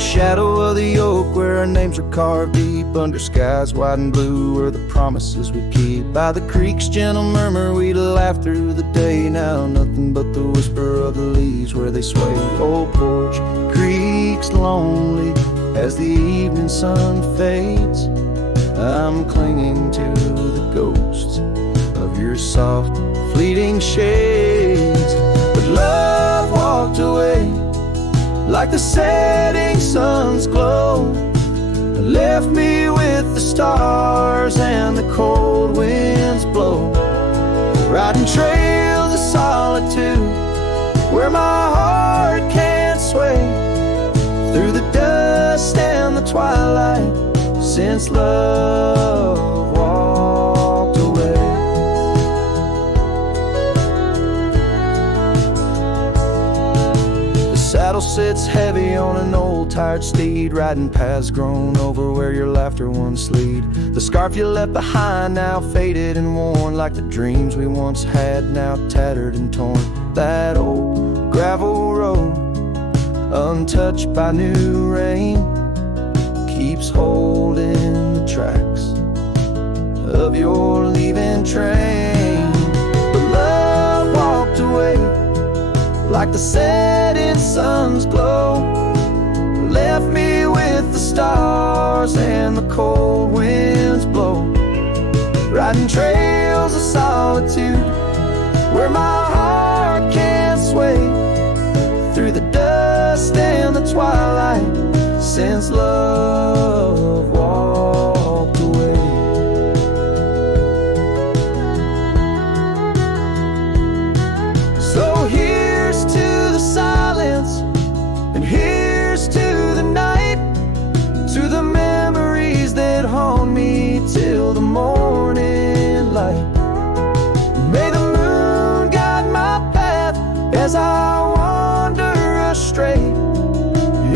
the shadow of the oak, where our names are carved deep under skies wide and blue, where the promises we keep. By the creek's gentle murmur, we laugh through the day. Now nothing but the whisper of the leaves where they sway. Old porch creaks lonely as the evening sun fades. I'm clinging to the ghosts of your soft, fleeting shades. But love walked away like the setting sun's glow, left me with the stars and the cold winds blow. Riding trails of solitude where my heart can't sway, through the dust and the twilight, since love walked away. The saddle sits heavy on an old tired steed, riding paths grown over where your laughter once lead. The scarf you left behind now faded and worn, like the dreams we once had now tattered and torn. That old gravel road, untouched by new rain, keeps holding the tracks of your leaving train. But love walked away like the setting sun's glow, left me with the stars and the cold winds blow. Riding trails of solitude where my heart can't sway, through the dust and the twilight, since love walked away. So here's to the silence, and here's to the night, to the memories that haunt me till the morning light. May the moon guide my path as I wander astray,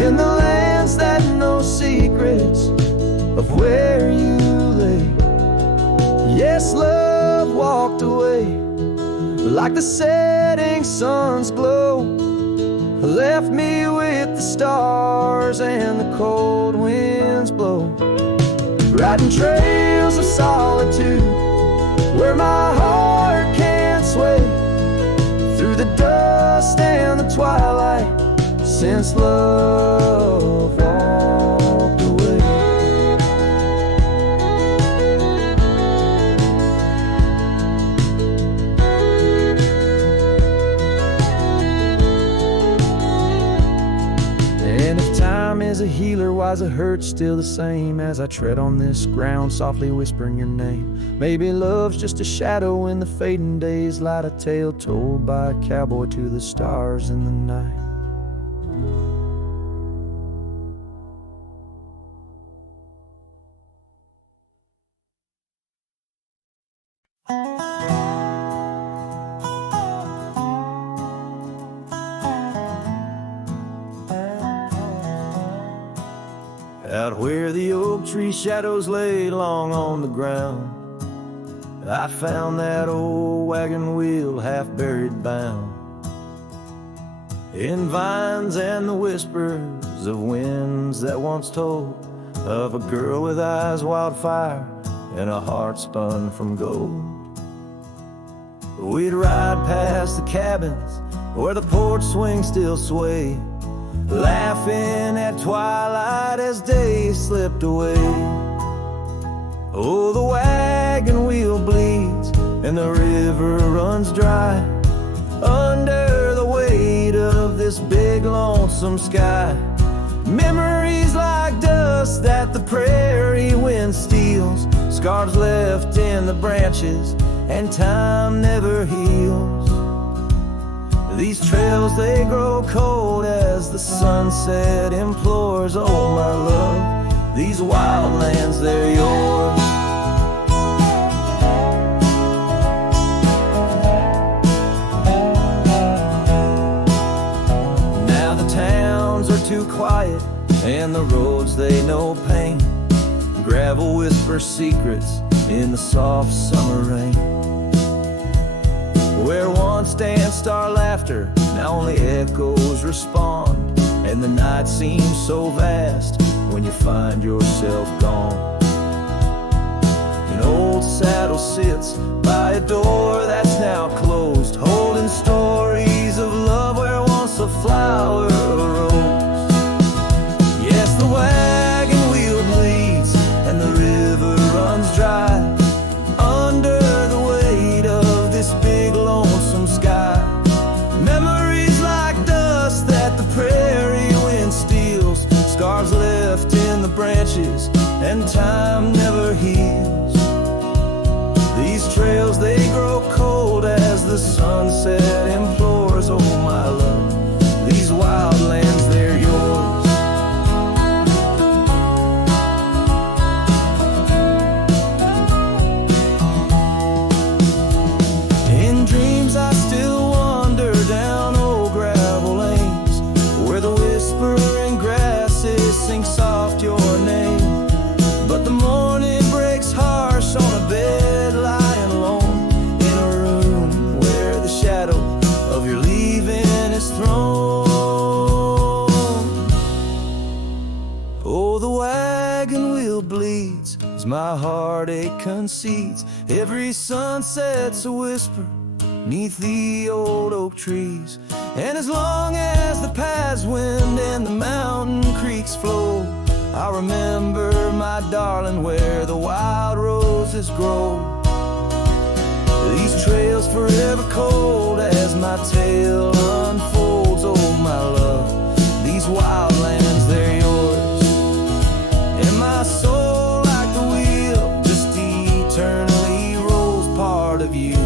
in the lands that know secrets of where you lay. Yes, love walked away like the setting sun's glow, left me with the stars and the cold winds blow. Riding trails of solitude where my heart can't sway, through the dust and the twilight, since love walked away. And if time is a healer, why's it hurt still the same as I tread on this ground, softly whispering your name? Maybe love's just a shadow in the fading days, light a tale told by a cowboy to the stars in the night. Out where the oak tree shadows lay long on the ground, I found that old wagon wheel half buried bound in vines and the whispers of winds that once told of a girl with eyes wildfire and a heart spun from gold. We'd ride past the cabins where the porch swings still sway, laughing at twilight as day slipped away. Oh, the wagon wheel bleeds and the river runs dry under the weight of this big lonesome sky. Memories like dust that the prairie wind steals, scars left in the branches and time never heals. These trails, they grow cold as the sunset implores. Oh, my love, these wild lands, they're yours. Now the towns are too quiet and the roads, they know pain. Gravel whispers secrets in the soft summer rain. Where once danced our laughter, now only echoes respond and the night seems so vast when you find yourself gone. An old saddle sits by a door that's now closed, holding stories of love where once a flower arose. Yes, the wagon wheel bleeds and the river runs dry under the weight of this big lonesome sky. Memories like dust that the prairie wind steals, scars left in the branches and time never heals. These trails, they grow cold as the sunset implores, oh my love, these wild lands, they're yours. In dreams I still wander down old gravel lanes, where the whispering grasses sing soft your name. But the morning breaks harsh on a bed lying alone, in a room where the shadow of your leaving is thrown. Oh, the wagon wheel bleeds as my heartache concedes. Every sunset's a whisper neath the old oak trees. And as long as the paths wind and the mountain creeks flow, I remember, my darling, where the wild roses grow. These trails forever cold as my tale unfolds, oh my love, these wild lands, they're yours. And my soul, like the wheel, just eternally rolls, part of you,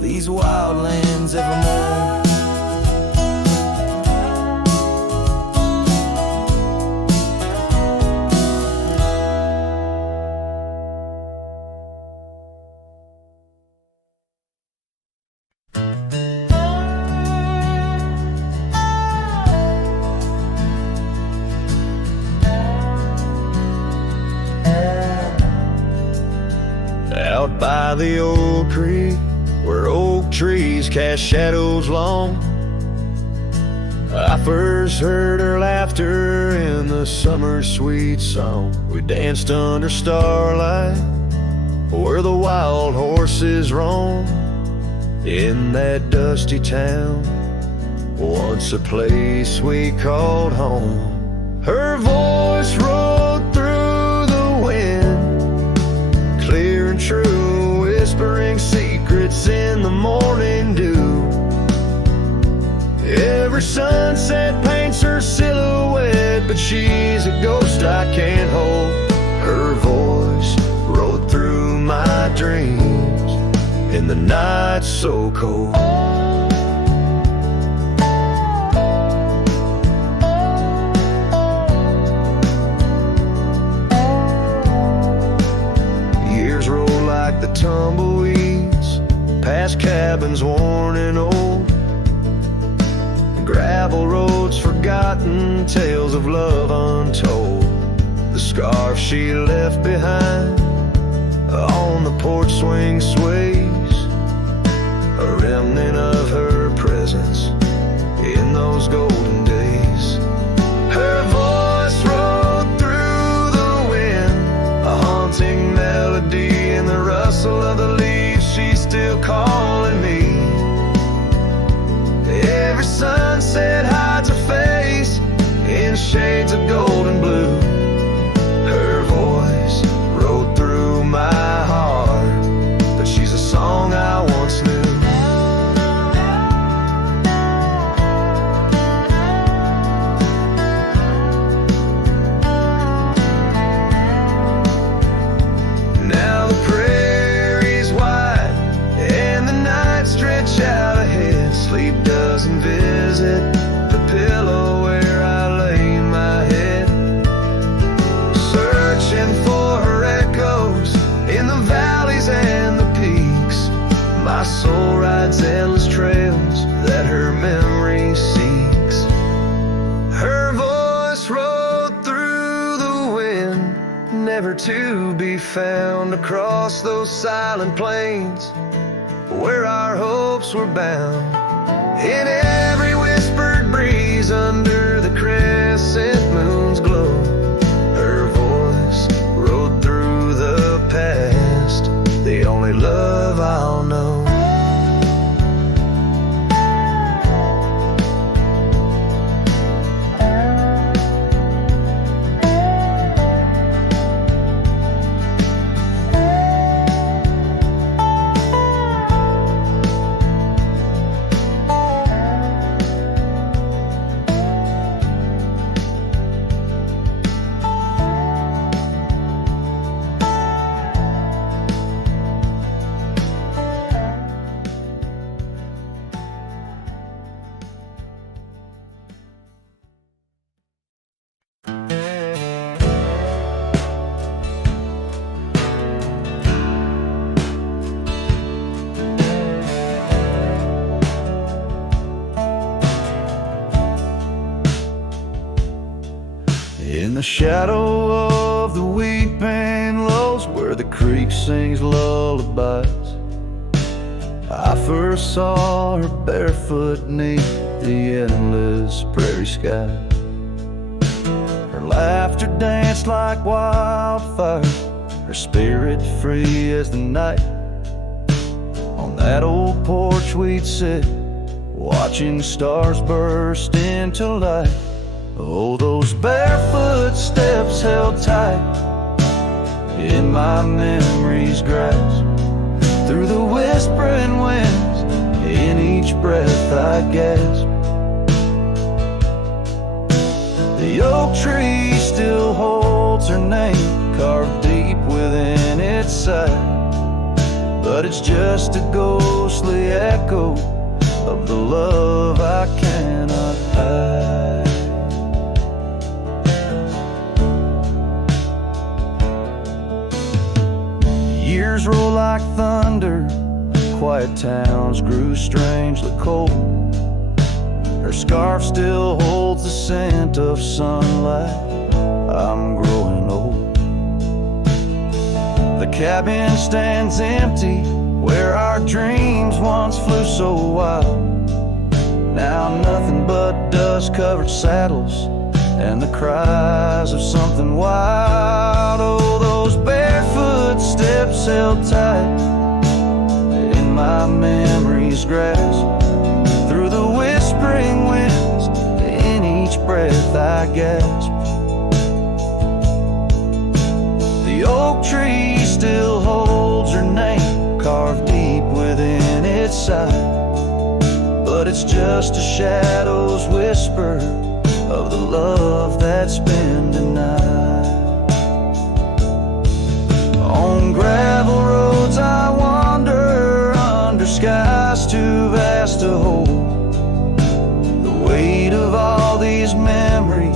these wild lands evermore. Out by the old creek, where oak trees cast shadows long, I first heard her laughter in the summer's sweet song. We danced under starlight, where the wild horses roam, in that dusty town, once a place we called home. Her voice rolled through the wind, clear and true, whispering secrets in the morning dew. Every sunset paints her silhouette, but she's a ghost I can't hold. Her voice rode through my dreams in the night so cold. Years roll like the tumbleweeds, past cabins worn and old, gravel roads forgotten, tales of love untold. The scarf she left behind on the porch swing sways, a remnant of her presence in those golden days. Her voice rode through the wind, a haunting melody in the rustle of the leaves. She's still calling me. Every sunset hides a face in shades of gold and blue. Her voice rode through my heart, but she's a song I once knew. Now the prairie's wide and the night stretch out ahead. Sleep doesn't visit the pillow where I lay my head, searching for her echoes in the valleys and the peaks. My soul rides endless trails that her memory seeks. Her voice rode through the wind, never to be found across those silent plains where our hopes were bound. In every whispered breeze under the crest shadow of the weeping willows, where the creek sings lullabies, I first saw her barefoot neath the endless prairie sky. Her laughter danced like wildfire, her spirit free as the night. On that old porch we'd sit, watching stars burst into light. Oh, those barefoot steps held tight in my memory's grasp. Through the whispering winds, in each breath I gasp. The oak tree still holds her name, carved deep within its side, but it's just a ghostly echo of the love I cannot hide. Years roll like thunder, quiet towns grew strangely cold. Her scarf still holds the scent of sunlight, I'm growing old. The cabin stands empty, where our dreams once flew so wild. Now nothing but dust-covered saddles and the cries of something wild. Oh, those barefoot steps held tight in my memory's grasp. Through the whispering winds, in each breath I gasp. The oak tree still holds her name, carved deep within its side, but it's just a shadow's whisper of the love that's been denied. On gravel roads I wander, under skies too vast to hold. The weight of all these memories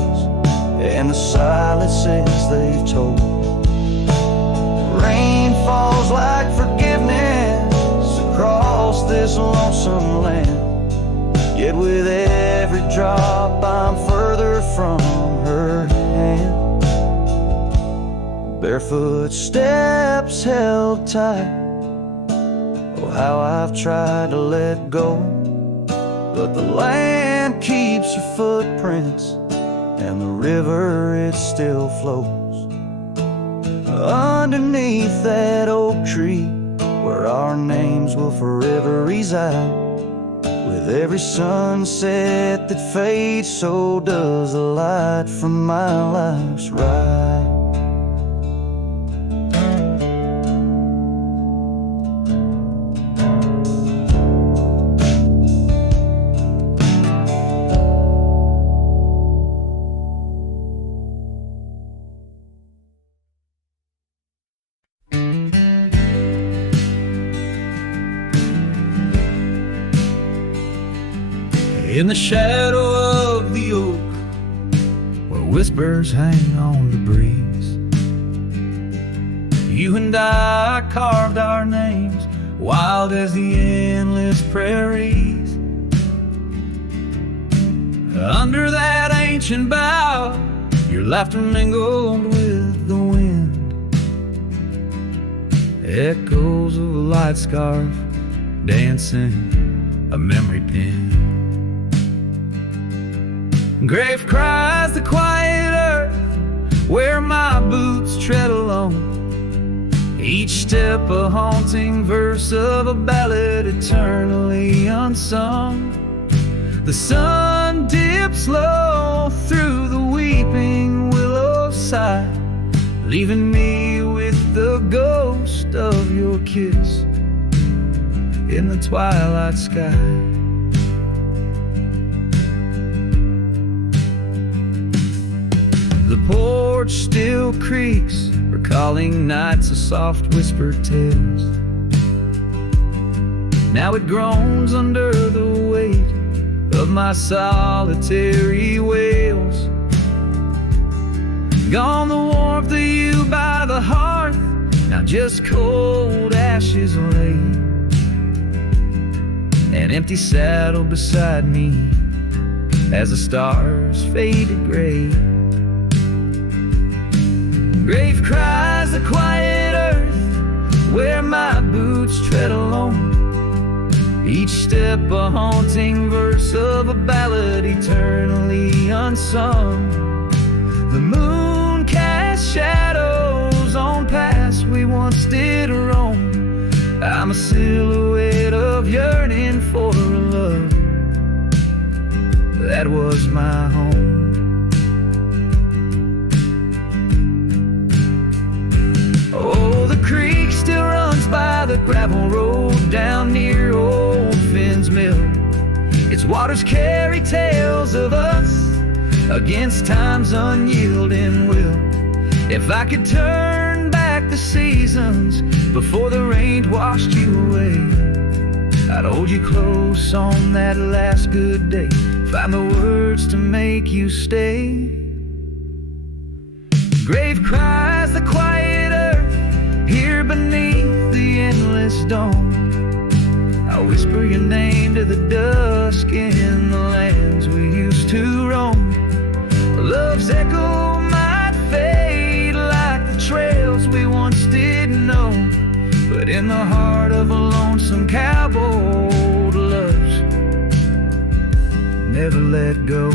and the silences they've told. Rain falls like forgiveness across this lonesome land, yet with every drop I'm further from her hand. Barefoot steps held tight, oh how I've tried to let go, but the land keeps her footprints and the river it still flows. Underneath that oak tree, where our names will forever reside. With every sunset that fades, so does the light from my life's ride. In the shadow of the oak, where whispers hang on the breeze, you and I carved our names, wild as the endless prairies. Under that ancient bough, your laughter mingled with the wind. Echoes of a light scarf dancing a memory pin. Grave cries the quiet earth, where my boots tread alone. Each step a haunting verse of a ballad eternally unsung. The sun dips low through the weeping willow side, leaving me with the ghost of your kiss in the twilight sky. The porch still creaks, recalling nights of soft whispered tales. Now it groans under the weight of my solitary wails. Gone the warmth of you by the hearth, now just cold ashes lay. An empty saddle beside me as the stars faded gray. Grave cries the quiet earth where my boots tread alone. Each step a haunting verse of a ballad eternally unsung. The moon casts shadows on paths we once did roam. I'm a silhouette of yearning for a love that was my home. Oh, the creek still runs by the gravel road down near old Finn's Mill. Its waters carry tales of us against time's unyielding will. If I could turn back the seasons before the rain washed you away, I'd hold you close on that last good day, find the words to make you stay. Grave cries the quiet earth here beneath the endless dawn. I whisper your name to the dusk in the lands we used to roam. Love's echo might fade like the trails we once did know, but in the heart of a lonesome cowboy, old loves never let go.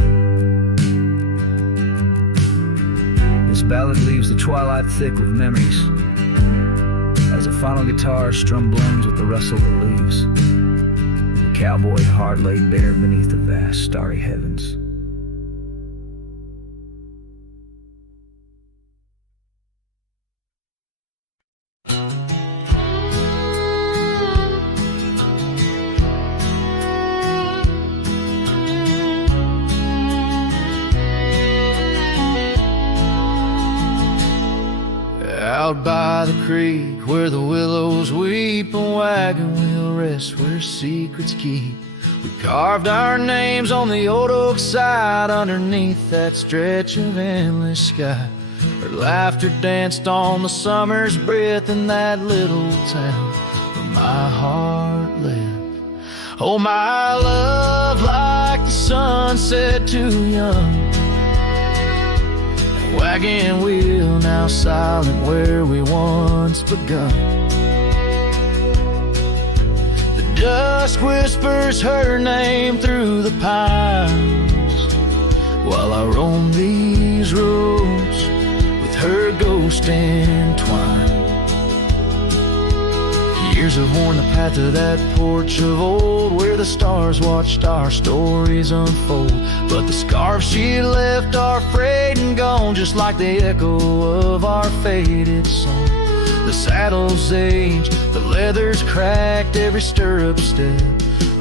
This ballad leaves the twilight thick with memories as a final guitar strum blends with the rustle of the leaves. The cowboy heart laid bare beneath the vast starry heavens. Out by the creek where the willows weep, a wagon wheel rests where secrets keep. We carved our names on the old oak side underneath that stretch of endless sky. Her laughter danced on the summer's breath in that little town where my heart lived. Oh, my love, like the sunset too young. Wagon wheel now silent where we once begun. The dusk whispers her name through the pines while I roam these roads with her ghost entwined. Years have worn the path to that porch of old where the stars watched our stories unfold. But the scarves she left are frayed and gone, just like the echo of our faded song. The saddle's aged, the leather's cracked, every stirrup step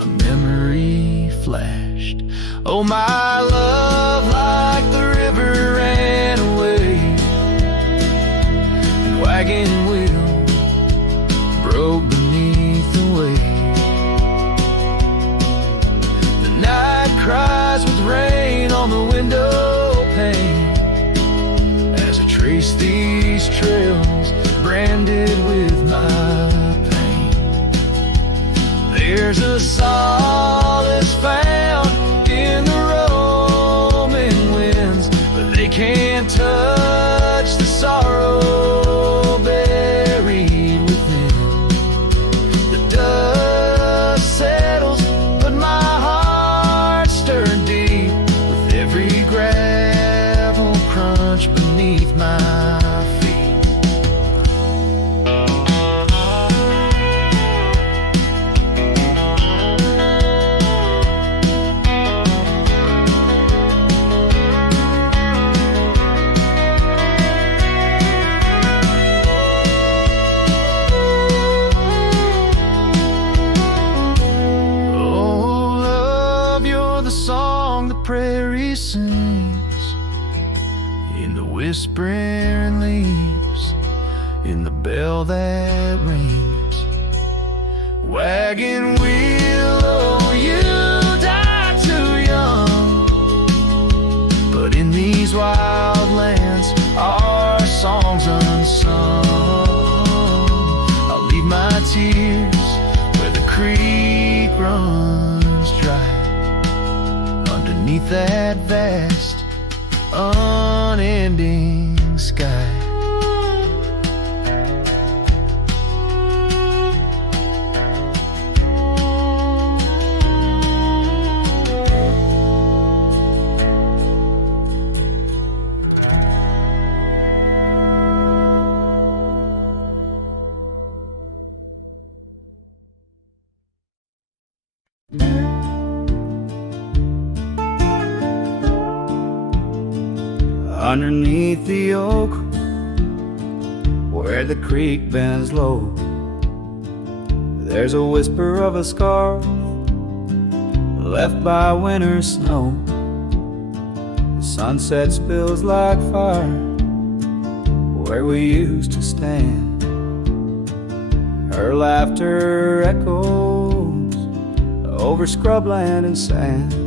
a memory flashed. Oh, my love, like the river ran away, and wagon wheel broke beneath the weight. The night cries with rain on the window pane as I trace these trails branded with my pain. There's a solace found in the roaming winds, but they can't touch the sorrow buried within. The dust settles, but my heart stirred deep with every gravel crunch beneath my feet. Prairie sings in the whispering leaves, in the bell that rings. Wagon wheel, oh, you died too young, but in these wild lands our song's unsung. I'll leave my tears where the creek runs dry, beneath that vast, unending sky. underneath the oak, where the creek bends low. There's a whisper of a scarf left by winter's snow. The sunset spills like fire where we used to stand. Her laughter echoes over scrubland and sand.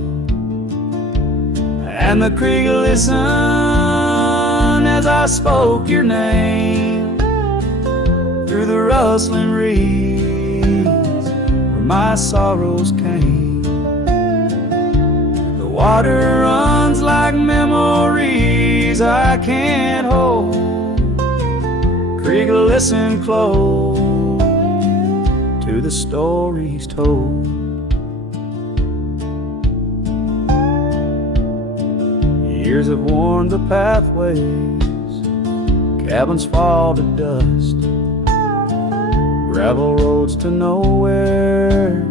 And the creek listened as I spoke your name through the rustling reeds where my sorrows came. The water runs like memories I can't hold. Creek, listen close to the stories told. Years have worn the pathways, cabins fall to dust, gravel roads to nowhere,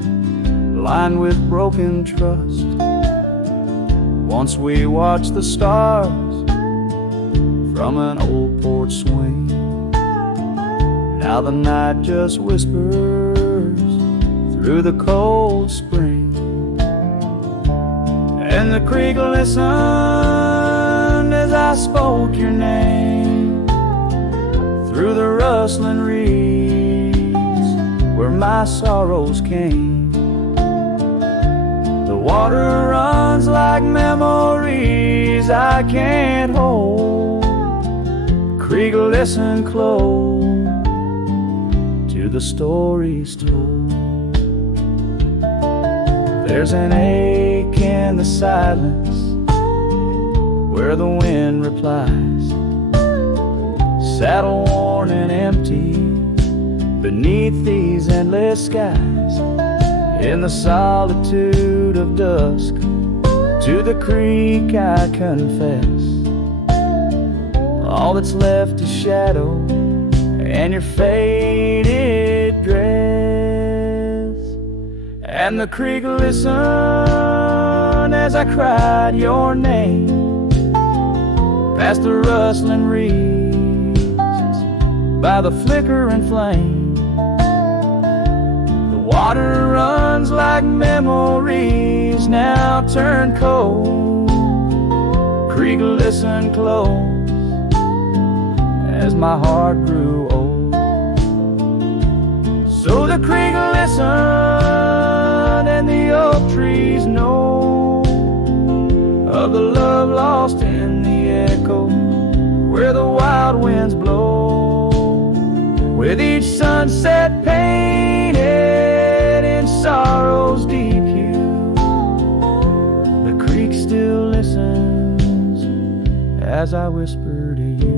lined with broken trust. Once we watched the stars from an old porch swing. Now the night just whispers through the cold spring. And the creek listened as I spoke your name through the rustling reeds where my sorrows came. The water runs like memories I can't hold. Creek, listen close to the stories told. There's an ache in the silence where the wind replies, saddle worn and empty beneath these endless skies. In the solitude of dusk, to the creek I confess, all that's left is shadow and your faded dress. And the creek listened as I cried your name past the rustling reeds by the flickering flame. The water runs like memories now turned cold. Creek, listen close as my heart grew old. So the creek listened and the oak trees know of the love lost in the echo where the wild winds blow, with each sunset painted in sorrow's deep hue. The creek still listens as I whisper to you.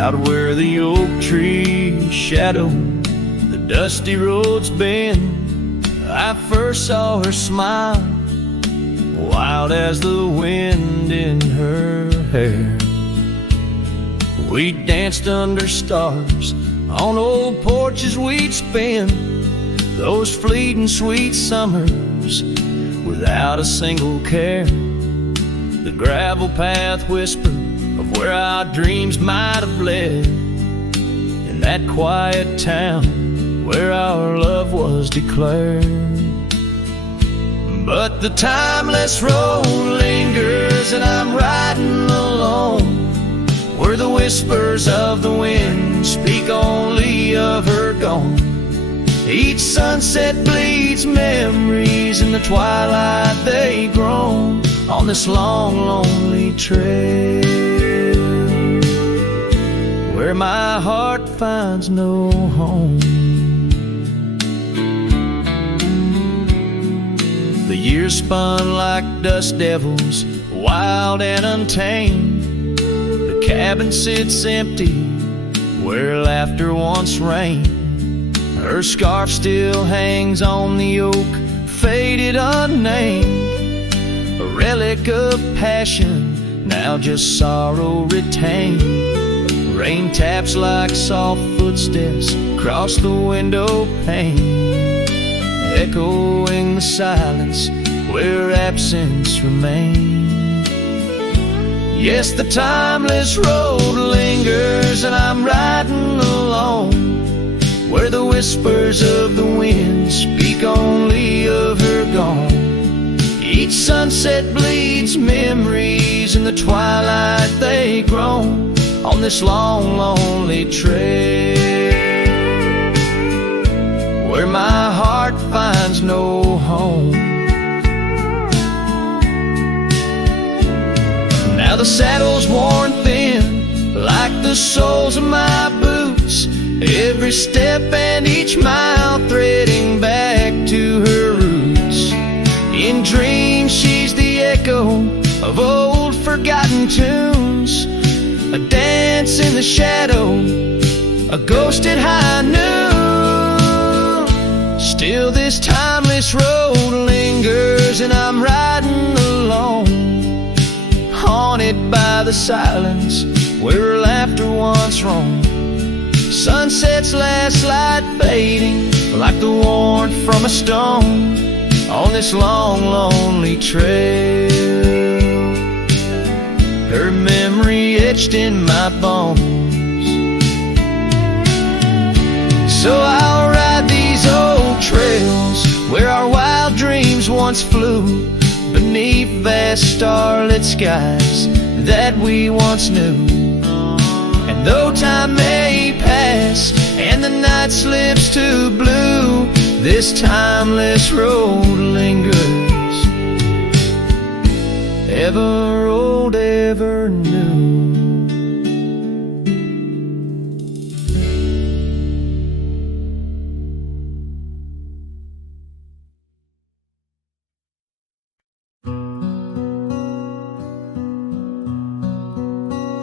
Out where the oak trees shadow the dusty roads bend, I first saw her smile, wild as the wind in her hair. We danced under stars on old porches we'd spend those fleeting sweet summers without a single care. The gravel path whispered of where our dreams might have led, in that quiet town where our love was declared. But the timeless road lingers and I'm riding alone, where the whispers of the wind speak only of her gone. Each sunset bleeds memories in the twilight they groan on this long, lonely trail where my heart finds no home. The years spun like dust devils, wild and untamed. The cabin sits empty where laughter once reigned. Her scarf still hangs on the oak faded unnamed, a relic of passion, now just sorrow retained. Rain taps like soft footsteps across the window pane, echoing the silence where absence remains. Yes, the timeless road lingers, and I'm riding alone, where the whispers of the wind speak only of her gone. Each sunset bleeds memories, in the twilight they groan on this long, lonely trail, where my heart finds no home. Now the saddle's worn thin, like the soles of my boots, every step and each mile threading back to her roots. In dreams she's the echo of old forgotten tunes, a dance in the shadow, a ghost at high noon. Still this timeless road lingers, and I'm riding alone, haunted by the silence where laughter once roamed. Sunset's last light fading like the warmth from a stone on this long, lonely trail, her memory etched in my bones. So I'll ride these old trails where our wild dreams once flew, beneath vast starlit skies that we once knew. And though time may pass and the night slips to blue, this timeless road lingers, ever old, ever new.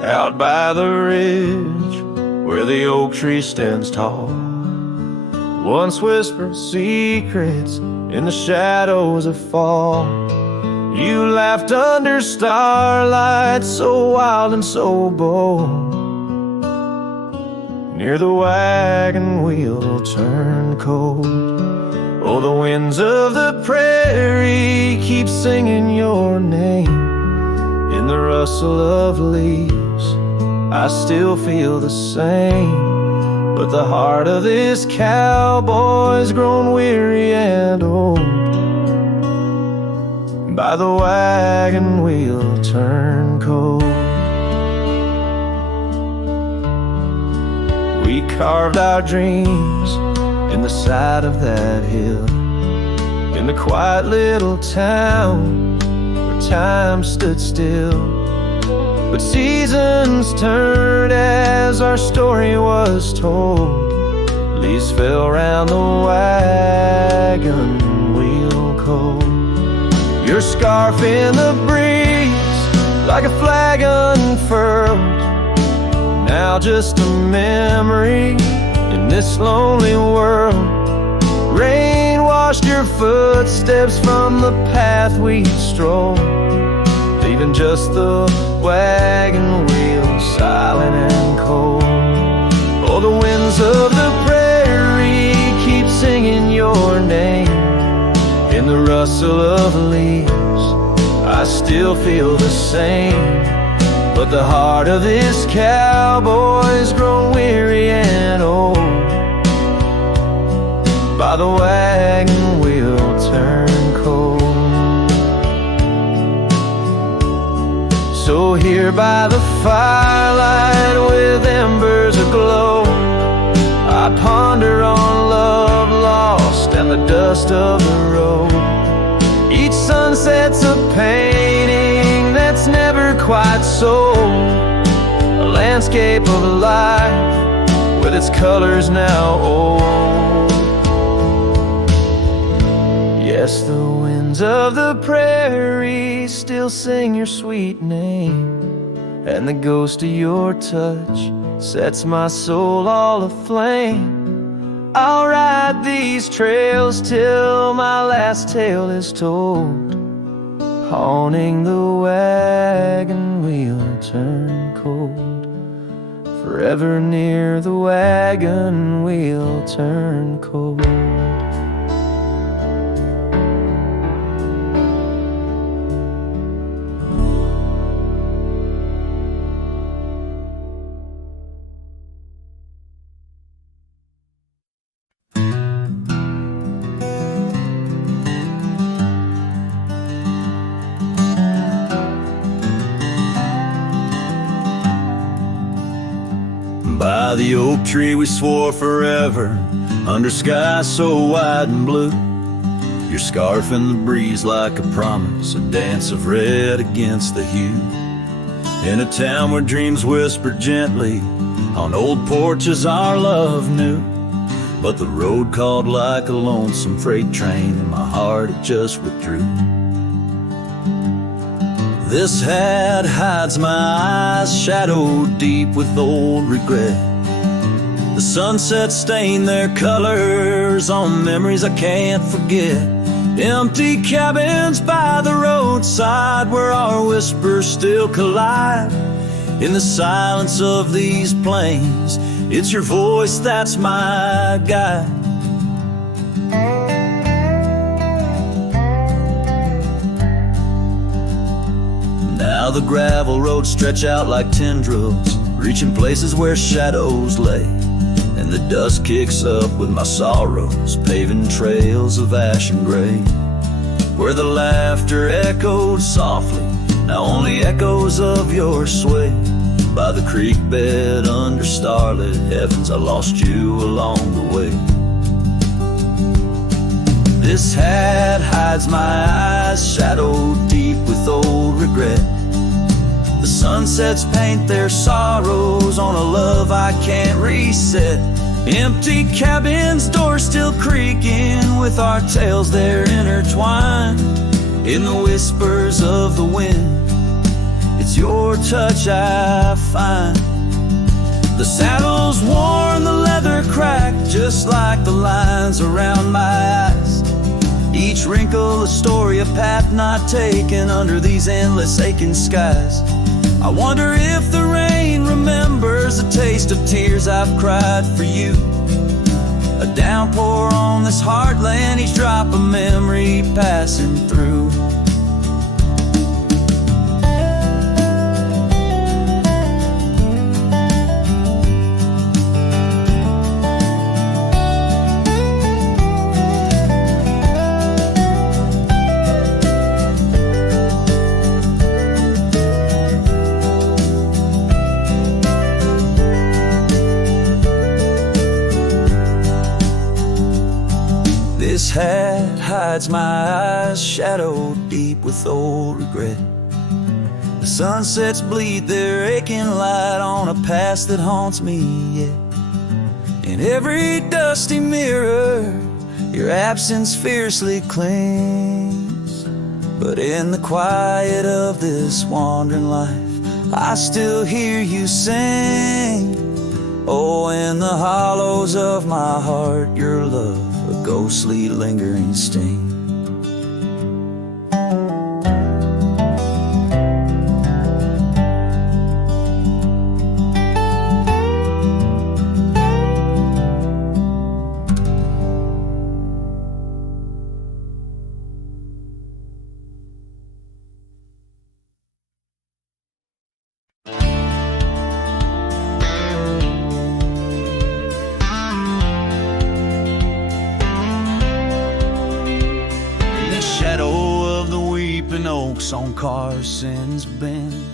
Out by the ridge where the oak tree stands tall, once whispered secrets in the shadows of fall. You laughed under starlight, so wild and so bold. Near the wagon wheel turned cold. Oh, the winds of the prairie keep singing your name. In the rustle of leaves, I still feel the same. But the heart of this cowboy's grown weary and old. By the wagon wheel turned cold. We carved our dreams in the side of that hill, in the quiet little town where time stood still. But seasons turned as our story was told. Leaves fell round the wagon wheel cold. Your scarf in the breeze, like a flag unfurled, now just a memory in this lonely world. Rain washed your footsteps from the path we strolled, leaving just the wagon wheel silent and cold. Oh, the winds of the prairie keep singing your name. In the rustle of leaves, I still feel the same. But the heart of this cowboy's grown weary and old. By the wagon wheel turned cold. So here by the firelight with embers aglow, I ponder on love lost and the dust of the road. Each sunset's a painting that's never quite sold, a landscape of life with its colors now old. Yes, the winds of the prairie still sing your sweet name, and the ghost of your touch sets my soul all aflame. I'll ride these trails till my last tale is told. Haunting the wagon wheel turn cold. Forever near the wagon wheel turn cold. By the oak tree we swore forever, under skies so wide and blue. Your scarf in the breeze like a promise, a dance of red against the hue. In a town where dreams whisper gently, on old porches our love knew. But the road called like a lonesome freight train, and my heart it just withdrew. This hat hides my eyes, shadowed deep with old regret. The sunset stained their colors on memories I can't forget. Empty cabins by the roadside where our whispers still collide. In the silence of these plains, it's your voice that's my guide. Now the gravel roads stretch out like tendrils, reaching places where shadows lay. And the dust kicks up with my sorrows, paving trails of ash and gray. Where the laughter echoed softly, now only echoes of your sway. By the creek bed under starlit heavens, I lost you along the way. This hat hides my eyes, shadowed deep with old regret. The sunsets paint their sorrows on a love I can't reset. Empty cabins, doors still creaking with our tales there intertwined. In the whispers of the wind, it's your touch I find. The saddle's worn, the leather cracked, just like the lines around my eyes. Each wrinkle a story, a path not taken under these endless aching skies. I wonder if the rain remembers the taste of tears I've cried for you. A downpour on this heartland, each drop a memory passing through. This hat hides my eyes, shadowed deep with old regret. The sunsets bleed their aching light on a past that haunts me yet. In every dusty mirror, your absence fiercely clings. But in the quiet of this wandering life, I still hear you sing. Oh, in the hollows of my heart, your love, a ghostly lingering sting. Oaks on Carson's Bend,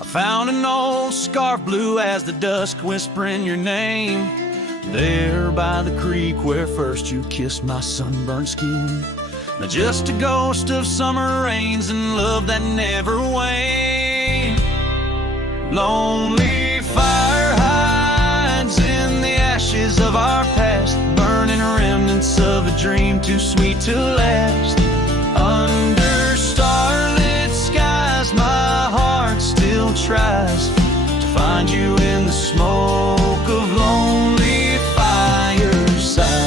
I found an old scarf blue as the dusk whispering your name. There by the creek where first you kissed my sunburned skin. Now just a ghost of summer rains and love that never waned. Lonely fire hides in the ashes of our past, burning remnants of a dream too sweet to last. Under starlit skies, my heart still tries to find you in the smoke of lonely fireside.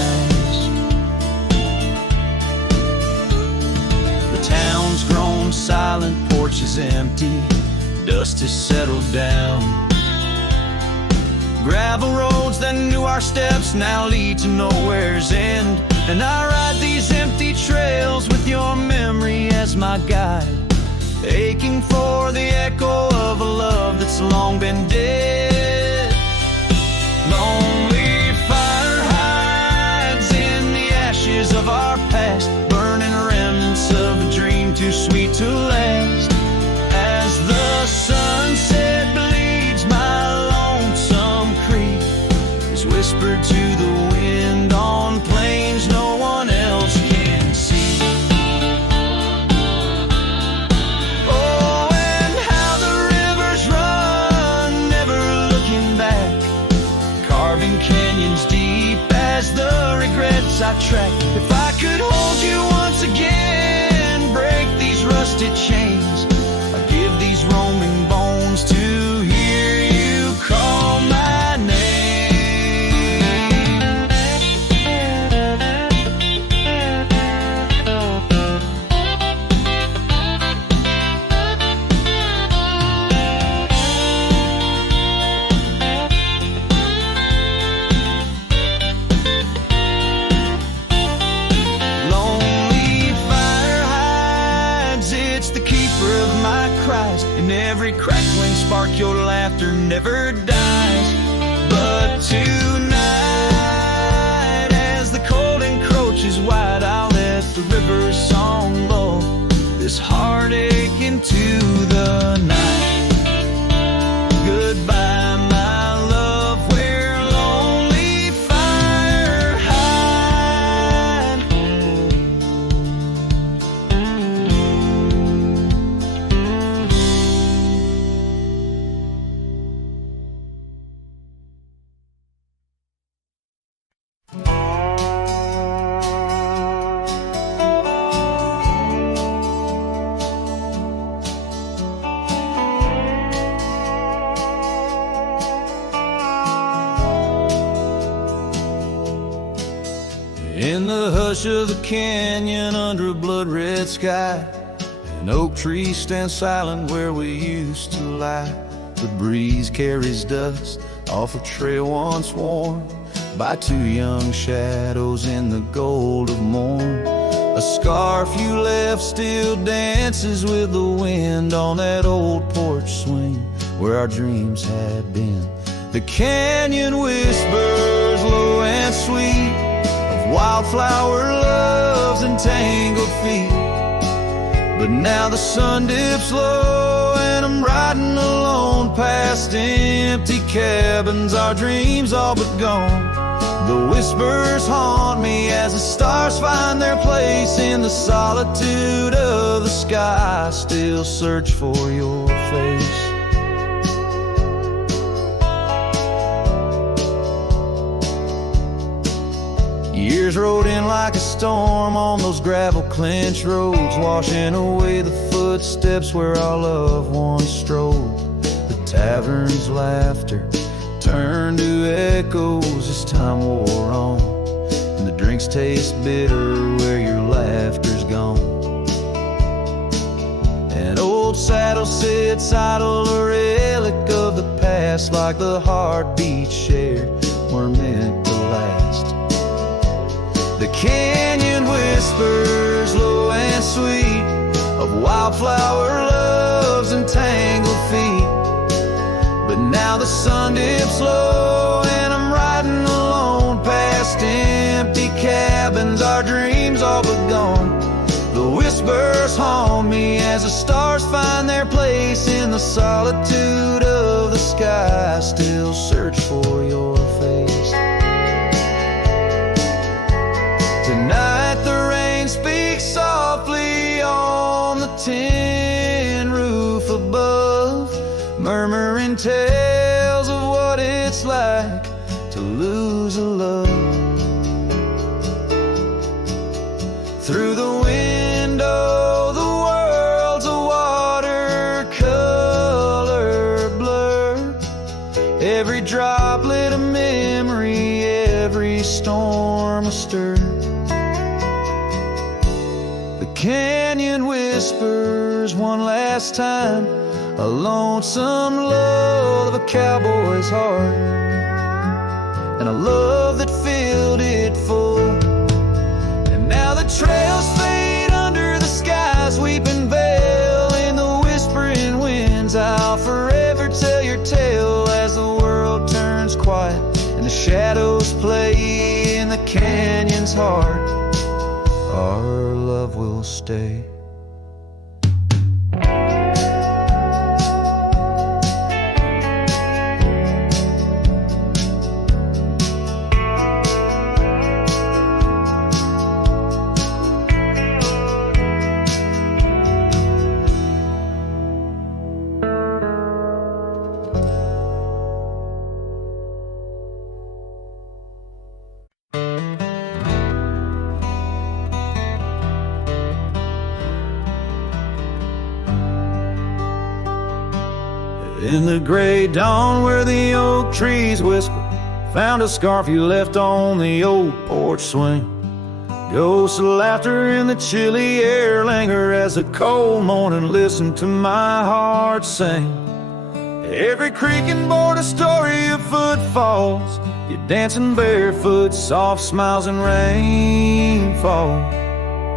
is empty, dust has settled down. Gravel roads that knew our steps now lead to nowhere's end. And I ride these empty trails with your memory as my guide, aching for the echo of a love that's long been dead. Lonely fire hides in the ashes of our past, burning remnants of a dream too sweet to last. As the sunset bleeds, my lonesome creep is whispered to the wind on plains no one else can see. Oh, and how the rivers run, never looking back, carving canyons deep as the regrets I track. If I could hold you once again, break these rusted chains, I'd give these roaming bones to hear you call my name. Lonely fire hides, it's the keeper of my cries. In every crackling spark, your laughter never dies. But tonight, as the cold encroaches wide, I'll let the river's song lull this heartache into the night. Goodbye, my love, where lonely fire hide. In the hush of the canyon under a blood-red sky, an oak tree stands silent where we used to lie. The breeze carries dust off a trail once worn by two young shadows in the gold of morn. A scarf you left still dances with the wind on that old porch swing where our dreams had been. The canyon whispers low and sweet of wildflower loves and tangled feet. But now the sun dips low and I'm riding alone past empty cabins, our dreams all but gone. The whispers haunt me as the stars find their place in the solitude of the sky. I still search for your face. Years rode in like a storm on those gravel clinch roads, washing away the footsteps where our loved ones strolled. The tavern's laughter turned to echoes as time wore on, and the drinks taste bitter where your laughter's gone. An old saddle sits idle, a relic of the past, like the heartbeat shared were meant to last. The canyon whispers low and sweet of wildflower loves and tangled feet. But now the sun dips low and I'm riding alone past empty cabins, our dreams all but gone. The whispers haunt me as the stars find their place in the solitude of the sky. I still search for your face. Tonight the rain speaks softly on the tin roof above, murmuring tales of what it's like to lose a love. Through the window, the world's a watercolor blur. Every droplet a memory, every storm a stir. The canyon whispers one last pastime, a lonesome love of a cowboy's heart, and a love that filled it full. And now the trails fade under the sky's weeping veil. In the whispering winds, I'll forever tell your tale as the world turns quiet and the shadows play in the canyon's heart. Our love will stay. In the gray dawn where the oak trees whisper, found a scarf you left on the old porch swing. Ghosts of laughter in the chilly air linger as the cold morning listen to my heart sing. Every creaking board a story of footfalls, you dancing barefoot, soft smiles and rainfall.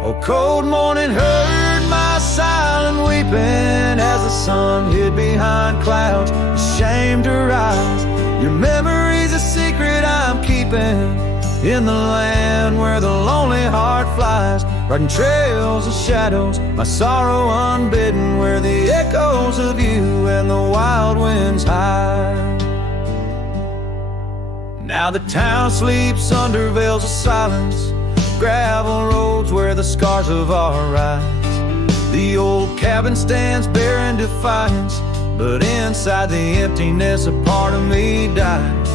Oh, cold morning heard my silent weeping as the sun hid behind clouds, ashamed to rise. Your memory's a secret I'm keeping in the land where the lonely heart flies, riding trails of shadows, my sorrow unbidden, where the echoes of you and the wild winds hide. Now the town sleeps under veils of silence, gravel roads where the scars of our rise. The old cabin stands bare in defiance, but inside the emptiness a part of me died.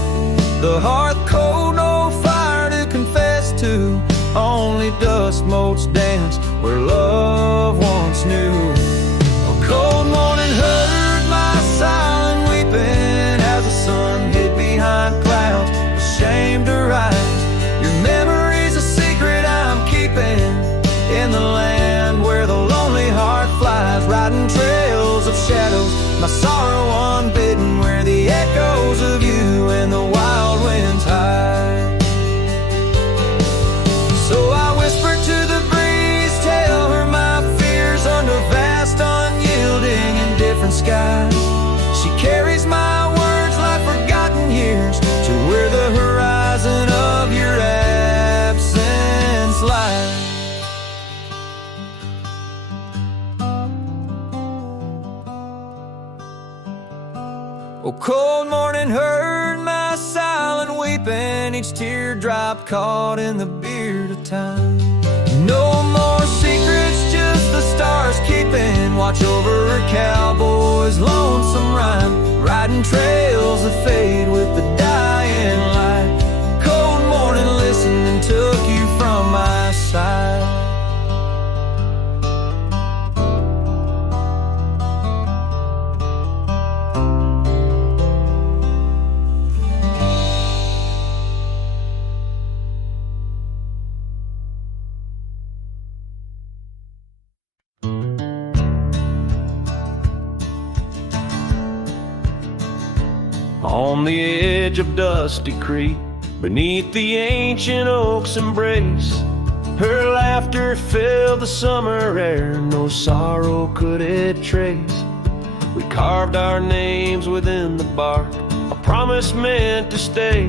The hearth cold, no fire to confess to, only dust motes dance where love once knew. A cold morning heard my silent weeping as the sun hid behind clouds, ashamed to rise. Your memory's a secret I'm keeping in the land where the lonely heart flies, riding trails of shadows, my sorrow unbidden, where the echoes of you and the wild winds hide. So I whisper to the breeze, tell her my fears under vast, unyielding, indifferent skies. She carries my words like forgotten years to where the horizon of your absence lies. Oh, cold morning heard my silent weeping, each teardrop caught in the beard of time. No more secrets, just the stars keeping watch over a cowboy's lonesome rhyme, riding trails that fade with the dying light. Cold morning listened and took you from my side. On the edge of Dusty Creek, beneath the ancient oak's embrace, her laughter filled the summer air, no sorrow could it trace. We carved our names within the bark, a promise meant to stay.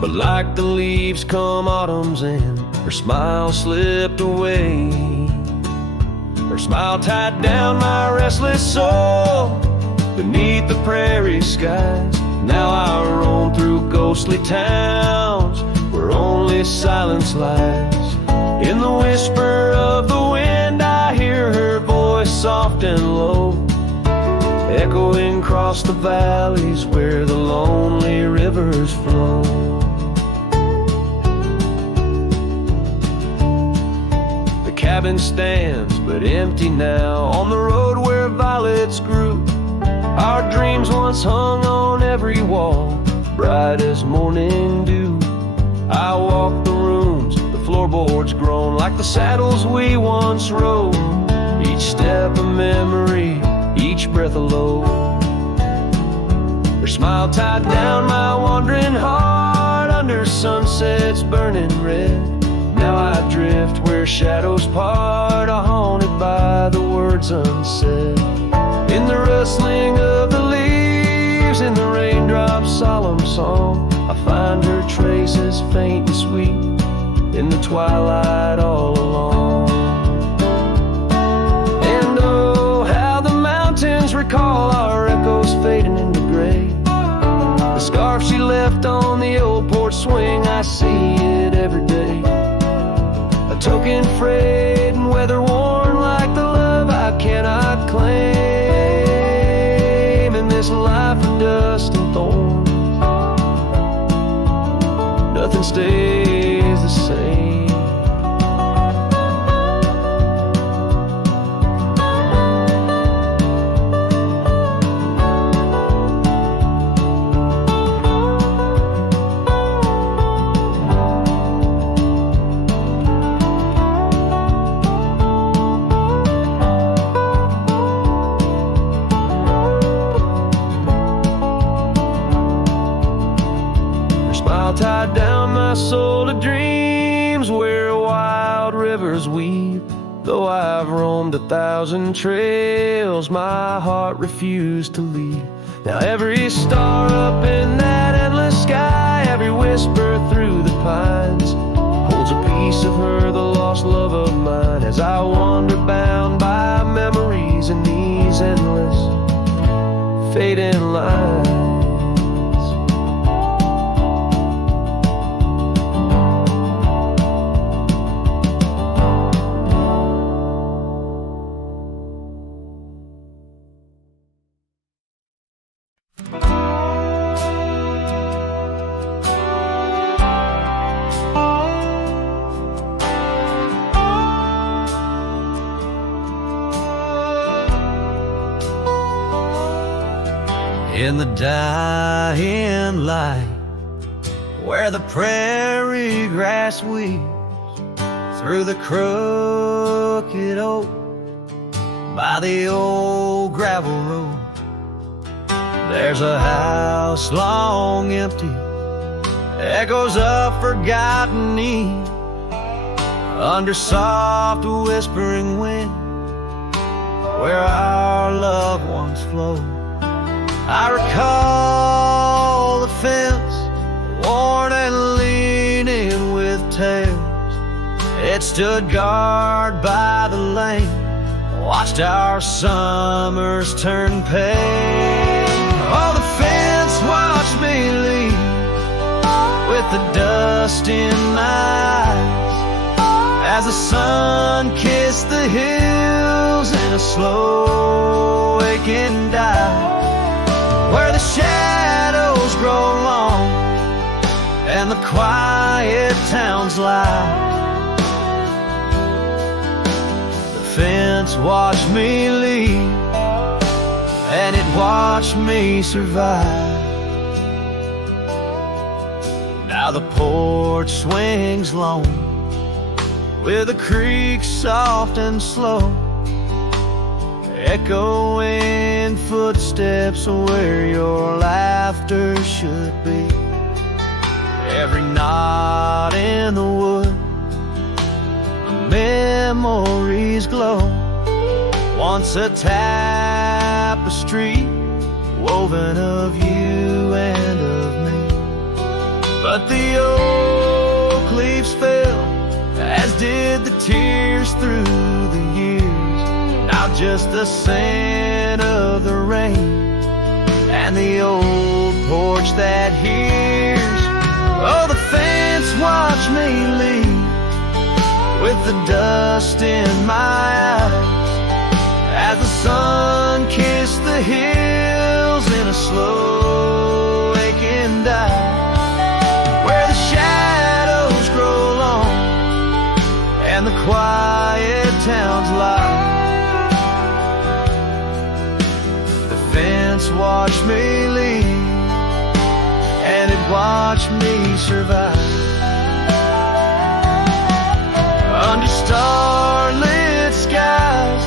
But like the leaves come autumn's end, her smile slipped away. Her smile tied down my restless soul beneath the prairie skies. Now I roam through ghostly towns where only silence lies. In the whisper of the wind I hear her voice soft and low, echoing across the valleys where the lonely rivers flow. The cabin stands but empty now on the road where violets grew. Our dreams once hung on every wall, bright as morning dew. I walk the rooms, the floorboards groan like the saddles we once rode. Each step a memory, each breath a load. Her smile tied down my wandering heart under sunsets burning red. Now I drift where shadows part, haunted by the words unsaid. In the rustling of the leaves, in the raindrops' solemn song, I find her traces faint and sweet in the twilight all along. And oh, how the mountains recall our echoes fading into gray. The scarf she left on the old porch swing, I see it every day. A token frayed and weather worn, like the love I cannot claim in this life of dust and thorns. Nothing stays the same. Tied down my soul to dreams where wild rivers weep. Though I've roamed 1,000 trails, my heart refused to leave. Now every star up in that endless sky, every whisper through the pines, holds a piece of her, the lost love of mine, as I wander bound by memories in these endless fading lines. In the dying light, where the prairie grass weaves through the crooked oak by the old gravel road, there's a house long empty, echoes of forgotten eve under soft whispering wind, where our loved ones flow. I recall the fence, worn and leaning with tails. It stood guard by the lane, watched our summers turn pale. Oh, the fence watched me lean with the dust in my eyes as the sun kissed the hills in a slow waking dive, where the shadows grow long and the quiet towns lie. The fence watched me leave, and it watched me survive. Now the porch swings lone, with the creek soft and slow, echoing footsteps where your laughter should be. Every knot in the wood, memories glow. Once a tapestry woven of you and of me. But the oak leaves fell, as did the tears through the years. Now just the scent of the rain and the old porch that hears. Oh, the fence watched me leave with the dust in my eyes as the sun kissed the hills in a slow waking dive, where the shadows grow long and the quiet towns lie. The fence watched me leave, and it watched me survive. Under starlit skies,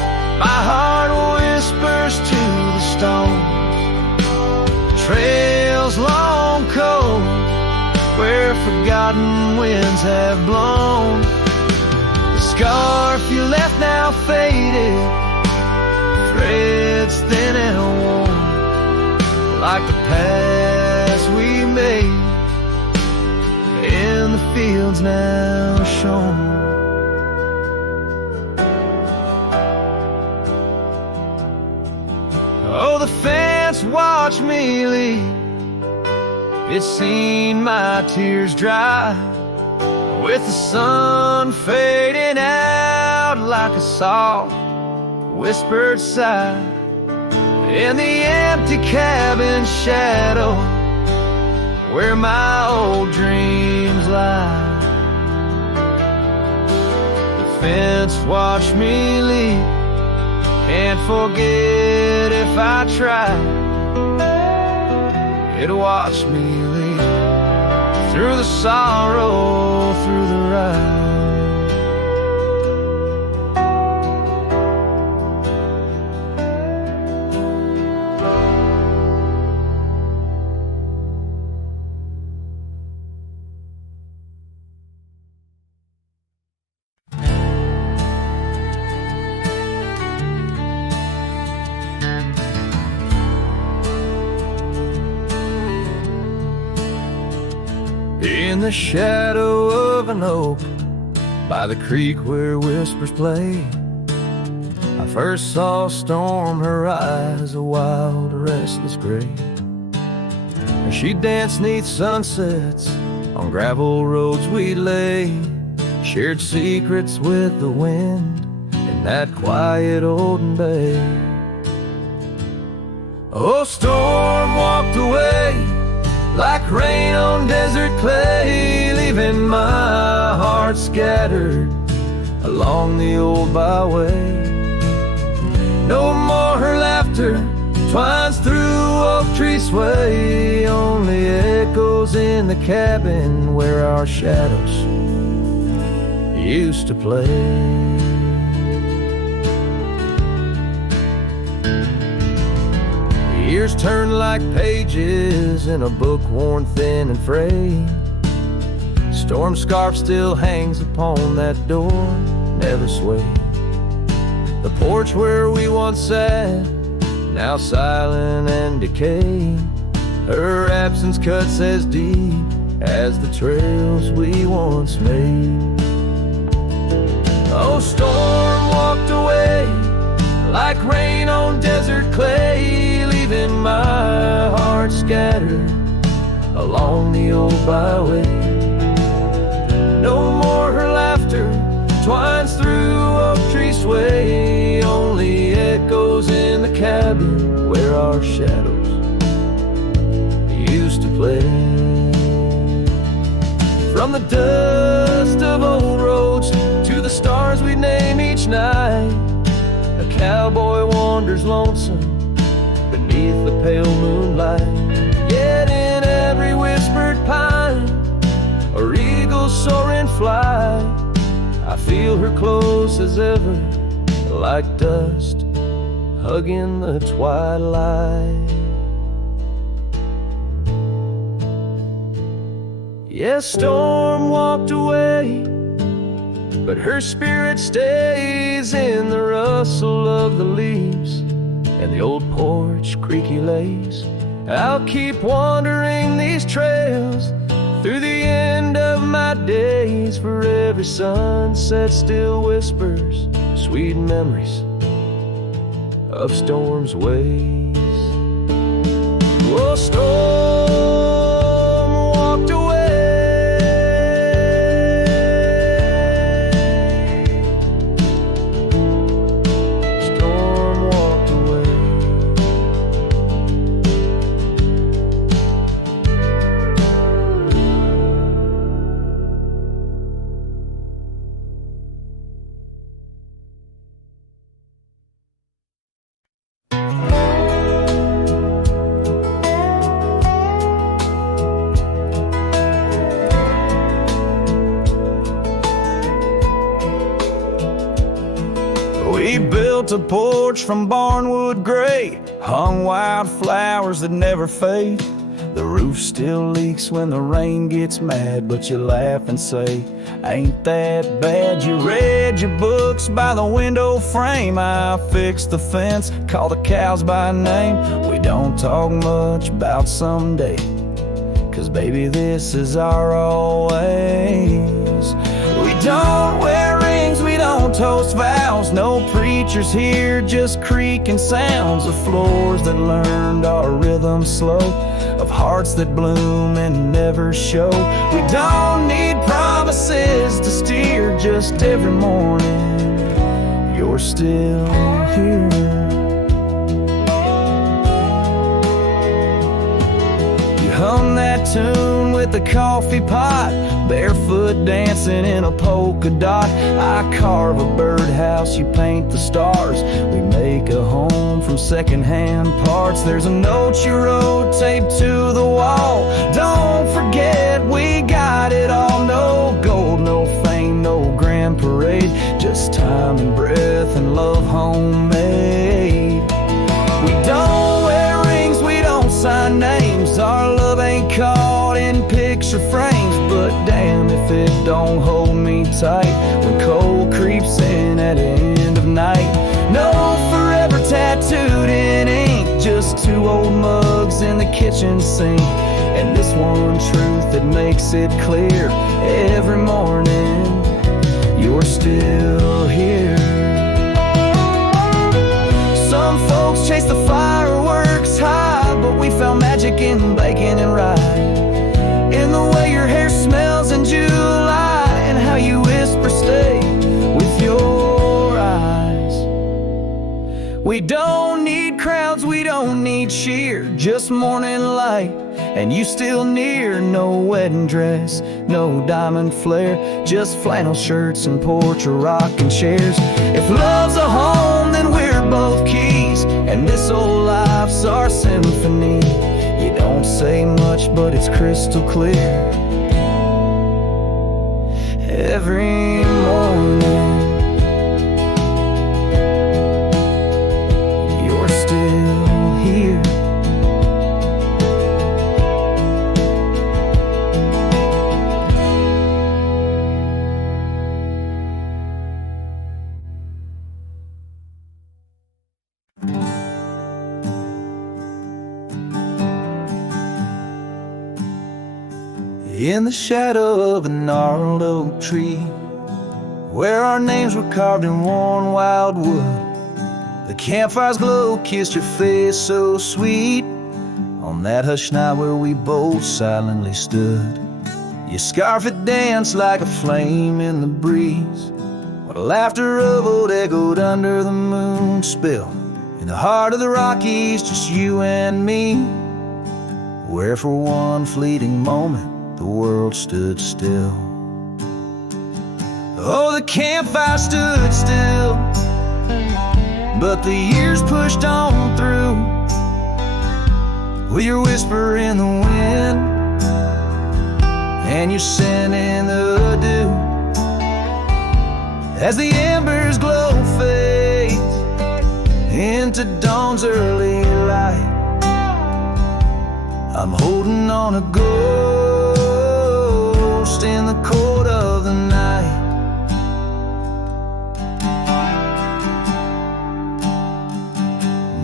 forgotten winds have blown. The scarf you left now faded, threads thin and worn, like the past we made in the fields now shown. Oh, the fence watched me leave. It's seen my tears dry, with the sun fading out like a soft whispered sigh. In the empty cabin shadow where my old dreams lie, the fence watched me leave. Can't forget if I tried. It watched me lead through the sorrow, through the ride. In the shadow of an oak, by the creek where whispers play, I first saw storm, her eyes a wild, restless gray. And she danced 'neath sunsets on gravel roads we lay, shared secrets with the wind in that quiet olden bay. Oh, storm walked away like rain on desert clay, leaving my heart scattered along the old byway. No more her laughter twines through oak tree sway, only echoes in the cabin where our shadows used to play. Years turn like pages in a book worn thin and frayed. Storm scarf still hangs upon that door, never swayed. The porch where we once sat, now silent and decayed. Her absence cuts as deep as the trails we once made. Oh, storm walked away like rain on desert clay, leaving my heart scattered along the old byway. No more her laughter twines through oak tree sway, only echoes in the cabin where our shadows used to play. From the dust of old roads to the stars we name each night, a cowboy wanders lonesome beneath the pale moonlight. Yet in every whispered pine or eagle soaring flight, I feel her close as ever, like dust hugging the twilight. Yes, storm walked away, but her spirit stays in the rustle of the leaves and the old porch creaky lays. I'll keep wandering these trails through the end of my days, for every sunset still whispers sweet memories of storm's ways. Oh, storm walked away, a porch from barnwood gray, hung wildflowers that never fade. The roof still leaks when the rain gets mad, but you laugh and say, ain't that bad? You read your books by the window frame. I fixed the fence, call the cows by name. We don't talk much about someday, 'cause baby, this is our always. We don't wear rings, we don't toast vows. No preachers here, just creaking sounds of floors that learned our rhythm slow, of hearts that bloom and never show. We don't need promises to steer, just every morning you're still here. Hum that tune with the coffee pot, barefoot dancing in a polka dot. I carve a birdhouse, you paint the stars. We make a home from secondhand parts. There's a note you wrote taped to the wall. Don't forget we got it all. No gold, no fame, no grand parade, just time and breath and love homemade. We don't wear rings, we don't sign names. Our love ain't caught in picture frames, but damn if it don't hold me tight when cold creeps in at end of night. No forever tattooed in ink, just two old mugs in the kitchen sink, and this one truth that makes it clear every morning you're still here. Some folks chase the fireworks high, but we found magic in bacon and rye, in the way your hair smells in July, and how you whisper stay with your eyes. We don't need crowds, we don't need cheer, just morning light and you still near. No wedding dress, no diamond flare, just flannel shirts and porch or rocking chairs. If love's a home, then we're both keys, and this old life's our symphony. You don't say much, but it's crystal clear every morning you're still here. In the shadow of a gnarled oak tree, where our names were carved in worn wild wood, the campfire's glow kissed your face so sweet on that hushed night where we both silently stood. Your scarf had danced like a flame in the breeze, while laughter of old echoed under the moon spill. In the heart of the Rockies, just you and me, where for one fleeting moment the world stood still. Oh, the campfire stood still, but the years pushed on through, with your whisper in the wind and your scent in the dew. As the embers glow fades into dawn's early light, I'm holding on a ghost in the cold of the night.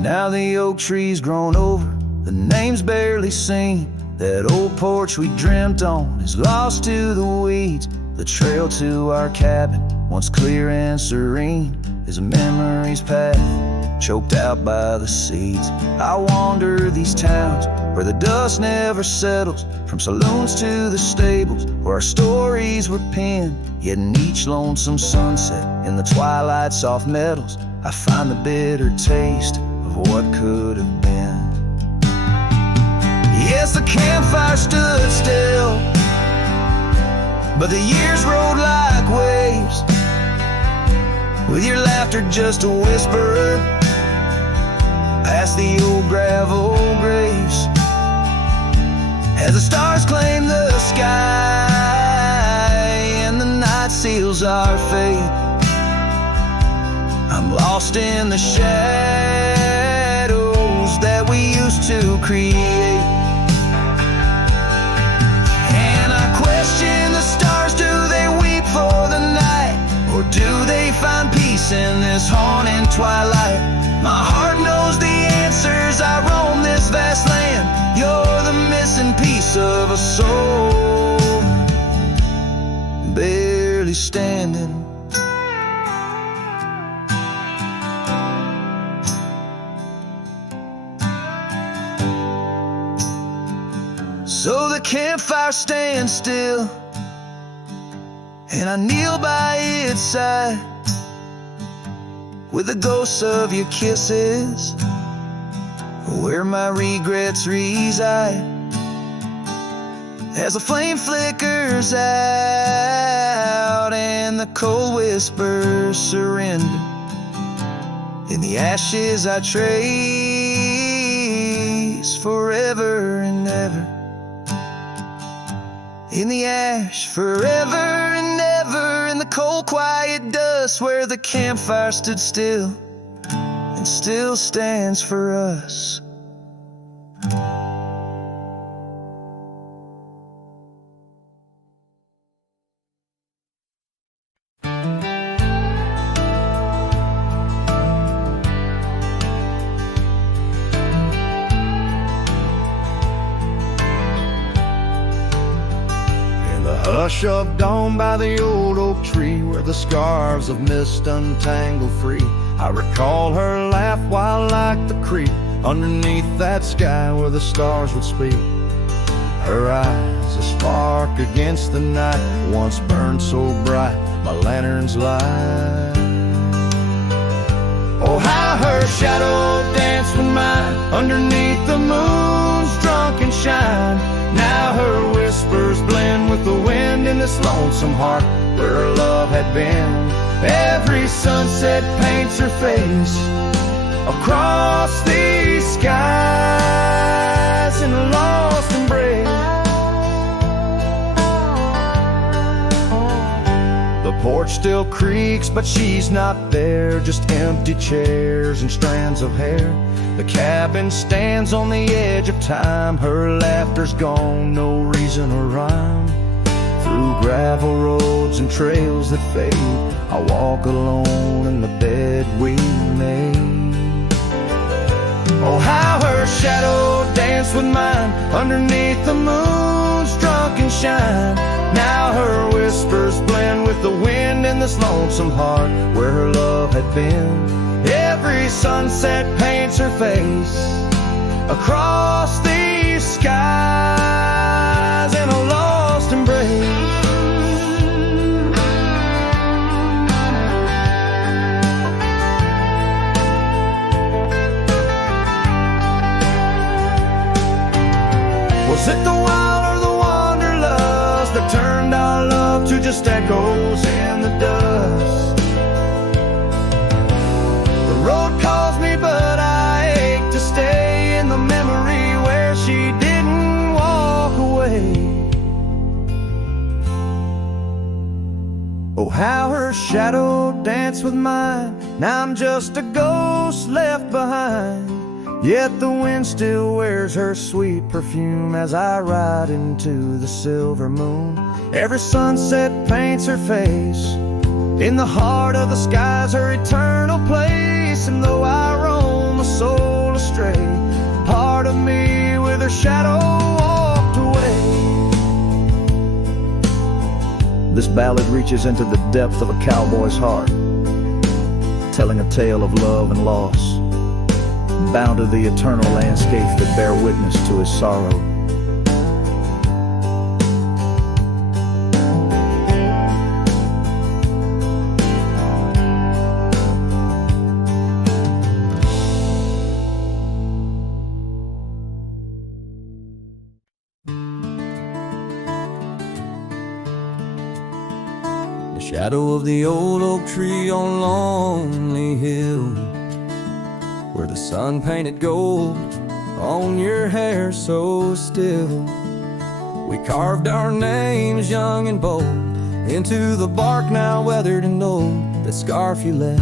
Now the oak tree's grown over, the name's barely seen. That old porch we dreamt on is lost to the weeds. The trail to our cabin, once clear and serene, is a memory's path choked out by the seeds. I wander these towns where the dust never settles, from saloons to the stables where our stories were penned. Yet in each lonesome sunset, in the twilight's soft metals, I find the bitter taste of what could have been. Yes, the campfire stood still, but the years rolled like waves, with your laughter just a whisper past the old gravel graves. As the stars claim the sky and the night seals our fate, I'm lost in the shadows that we used to create. clearly standing. So the campfire stands still, and I kneel by its side, with the ghosts of your kisses where my regrets reside. As the flame flickers out and the cold whispers surrender, in the ashes I trace forever and ever. In the ash forever and ever, in the cold quiet dust where the campfire stood still and still stands for us. Hush of dawn by the old oak tree, where the scarves of mist untangle free, I recall her laugh while like the creek underneath that sky where the stars would speak. Her eyes a spark against the night, once burned so bright my lantern's light. Oh, how her shadow danced with mine underneath the moon's drunken shine. Now her whispers blend with the wind in this lonesome heart where her love had been. Every sunset paints her face across these skies in a lost embrace. The porch still creaks, but she's not there, just empty chairs and strands of hair. The cabin stands on the edge of time, her laughter's gone, no reason or rhyme. Through gravel roads and trails that fade, I walk alone in the bed we made. Oh, how her shadow danced with mine underneath the moon's drunken shine. Now her whispers blend with the wind in this lonesome heart where her love had been. Every sunset paints her face across these skies in a lost embrace. Was it the wild or the wanderlust that turned our love to just echoes in the dust? The road calls me, but I ache to stay in the memory where she didn't walk away. Oh, how her shadow danced with mine. Now I'm just a ghost left behind, yet the wind still wears her sweet perfume as I ride into the silver moon. Every sunset paints her face in the heart of the skies, her eternal place. And though I roam a soul astray, part of me with her shadow walked away. This ballad reaches into the depth of a cowboy's heart, telling a tale of love and loss, bound to the eternal landscapes that bear witness to his sorrow. The shadow of the old oak tree on Lonely Hill, where the sun painted gold on your hair so still. We carved our names young and bold into the bark now weathered and old. That scarf you left,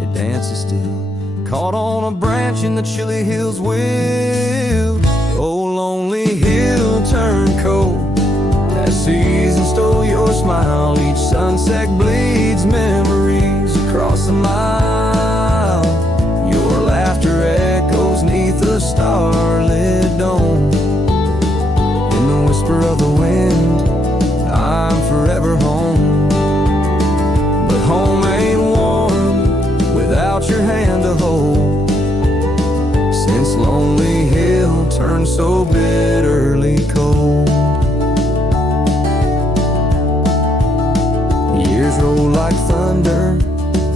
it dances still, caught on a branch in the chilly hills wild. Oh, Lonely Hill turned cold as season stole your smile. Each sunset bleeds memories across the mile. Your laughter echoes neath a starlit dome. In the whisper of the wind, I'm forever home. turned so bitterly cold. Years roll like thunder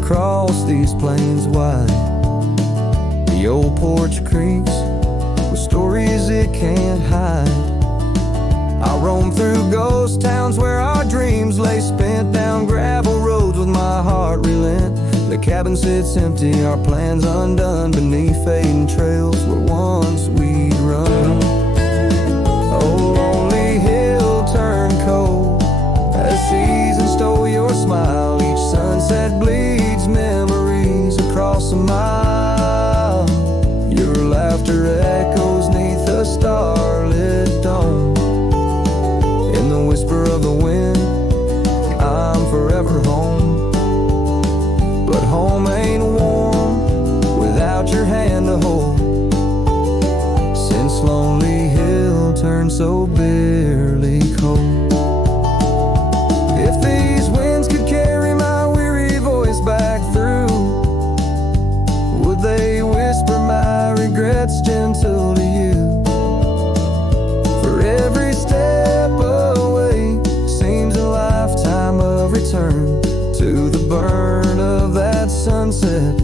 across these plains wide. The old porch creaks with stories it can't hide. I roam through ghost towns where our dreams lay spent, down gravel roads with my heart relent. The cabin sits empty, our plans undone, beneath fading trails where once we'd run. Oh, lonely hill turned cold as seasons stole your smile. Each sunset bleeds memories across a mile. Your laughter echoes neath a starlit dome. In the whisper of the wind, I'm forever home. But home ain't warm without your hand to hold. Since Lonely Hill turned so bitterly cold. If these winds could carry my weary voice back through, would they whisper my regrets gentle to you? For every step away seems a lifetime of return to the burn of that sunset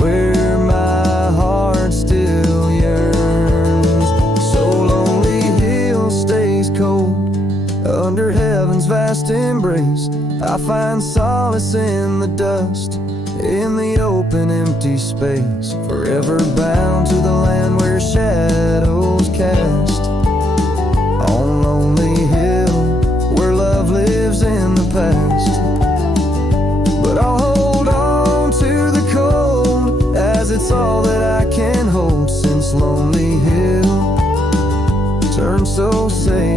where my heart still yearns. So Lonely Hill stays cold under heaven's vast embrace. I find solace in the dust, in the open empty space, forever bound to the land where shadows cast. On Lonely Hill where love lives in the past. But I'll hold on to the cold as it's all that I can hold. Since Lonely Hill turned so sad